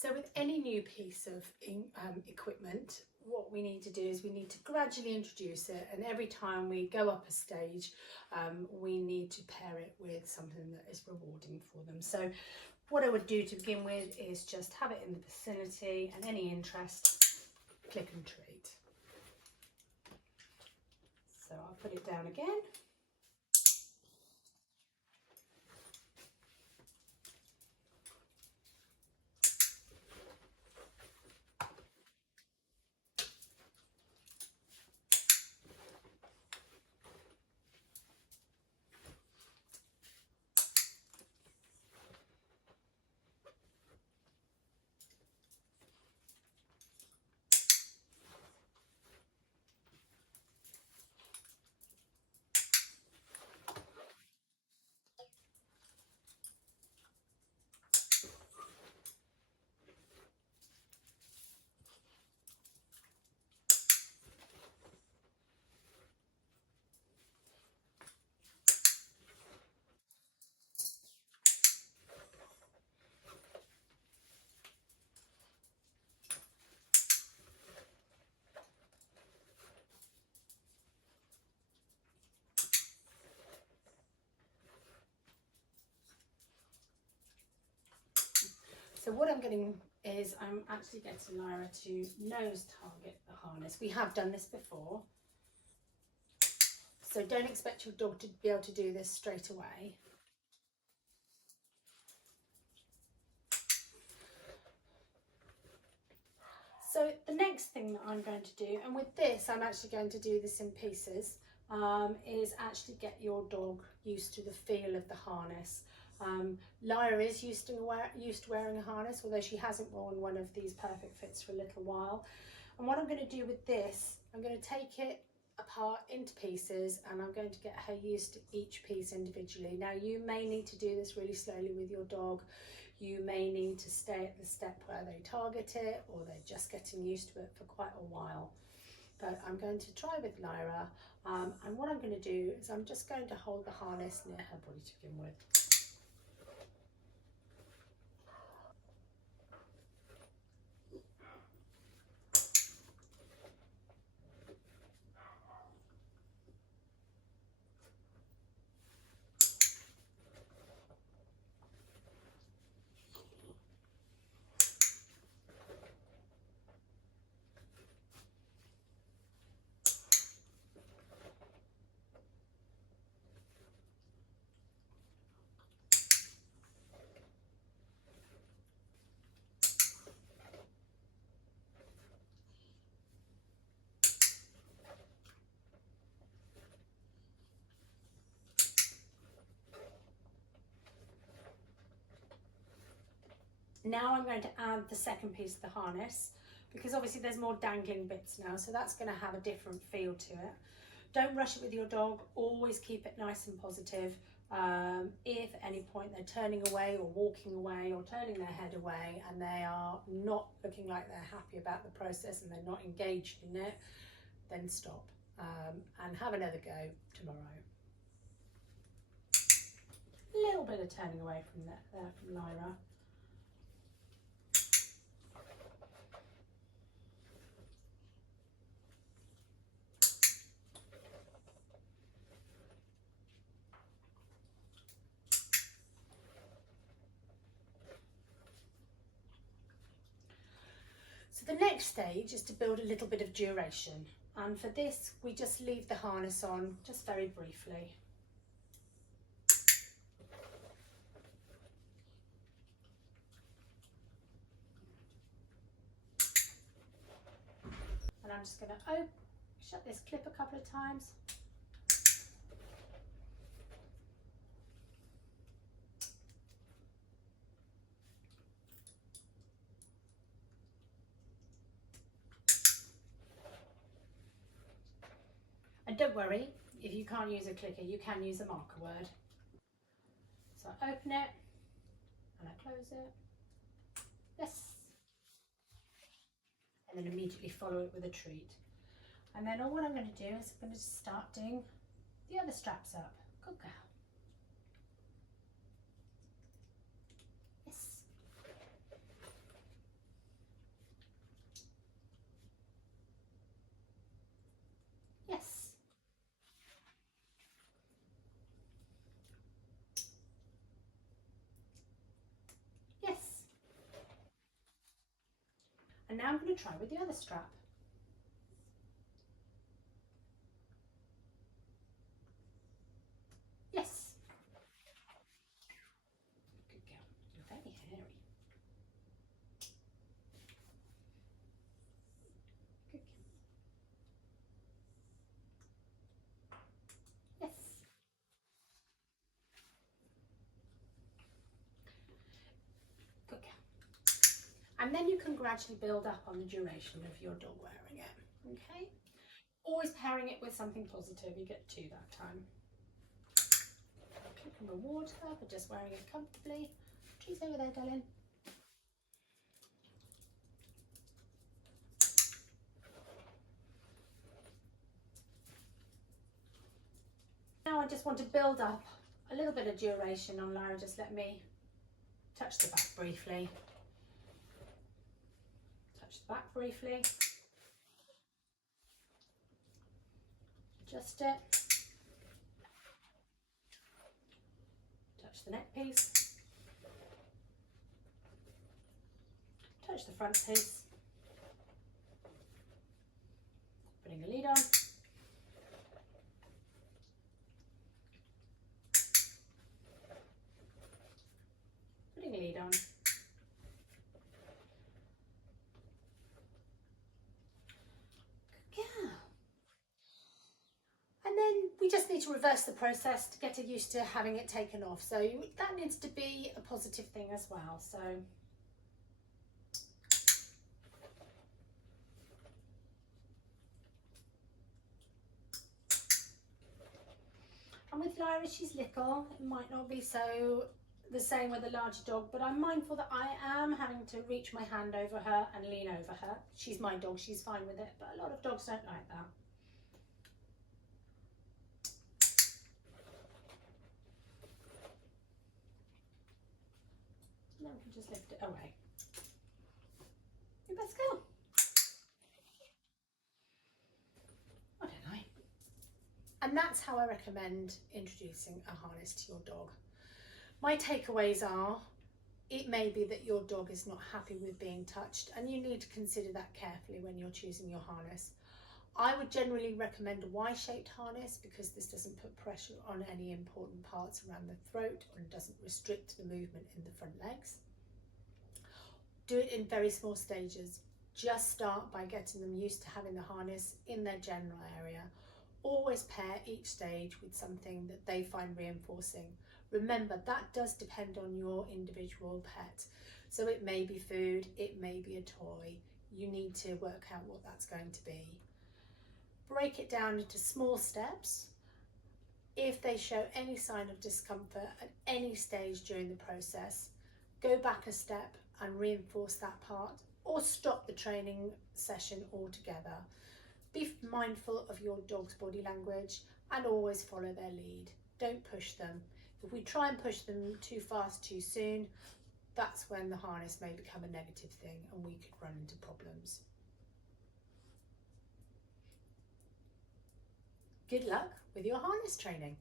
So with any new piece of equipment, what we need to do is we need to gradually introduce it, and every time we go up a stage, we need to pair it with something that is rewarding for them. So what I would do to begin with is just have it in the vicinity, and any interest, click and treat. So I'll put it down again. So what I'm getting is I'm actually getting Lyra to nose target the harness. We have done this before, so don't expect your dog to be able to do this straight away. So the next thing that I'm going to do, and with this I'm actually going to do this in pieces, is actually get your dog used to the feel of the harness. Lyra is used to wearing a harness, although she hasn't worn one of these Perfect Fits for a little while. And what I'm going to do with this, I'm going to take it apart into pieces, and I'm going to get her used to each piece individually. Now you may need to do this really slowly with your dog. You may need to stay at the step where they target it, or they're just getting used to it for quite a while. But I'm going to try with Lyra, and what I'm going to do is I'm just going to hold the harness near her body to begin with. Now I'm going to add the second piece of the harness, because obviously there's more dangling bits now, so that's going to have a different feel to it. Don't rush it with your dog, always keep it nice and positive. If at any point they're turning away or walking away or turning their head away and they are not looking like they're happy about the process and they're not engaged in it, then stop and have another go tomorrow. A little bit of turning away from there from Lyra. So the next stage is to build a little bit of duration, and for this we just leave the harness on just very briefly. And I'm just going to shut this clip a couple of times. And don't worry, if you can't use a clicker, you can use a marker word. So I open it and I close it. Yes. And then immediately follow it with a treat. And then all what I'm going to do is I'm going to start doing the other straps up. Good girl. Yes. now I'm going to try with the other strap. Yes. Good girl. You're very hairy. Good girl. Yes. Good girl. And then you can gradually build up on the duration of your dog wearing it. Okay? Always pairing it with something positive. You get 2 that time. You can reward her for just wearing it comfortably. She's over there, darling. Now I just want to build up a little bit of duration on Lyra. Just let me touch the back briefly. Touch the back briefly. Adjust it. Touch the neck piece. Touch the front piece. Putting a lead on. Putting a lead on. Good girl. And then we just need to reverse the process to get her used to having it taken off. So that needs to be a positive thing as well. So and with Lyra, she's little, it might not be so the same with a larger dog, but I'm mindful that I am having to reach my hand over her and lean over her. She's my dog, she's fine with it, but a lot of dogs don't like that. Then we can just lift it away. You best go. I don't know. And that's how I recommend introducing a harness to your dog. My takeaways are, it may be that your dog is not happy with being touched, and you need to consider that carefully when you're choosing your harness. I would generally recommend a Y-shaped harness because this doesn't put pressure on any important parts around the throat and doesn't restrict the movement in the front legs. Do it in very small stages. Just start by getting them used to having the harness in their general area. Always pair each stage with something that they find reinforcing. Remember, that does depend on your individual pet. So it may be food, it may be a toy. You need to work out what that's going to be. Break it down into small steps. If they show any sign of discomfort at any stage during the process, go back a step and reinforce that part, or stop the training session altogether. Be mindful of your dog's body language and always follow their lead. Don't push them. If we try and push them too fast too soon, that's when the harness may become a negative thing and we could run into problems. Good luck with your harness training.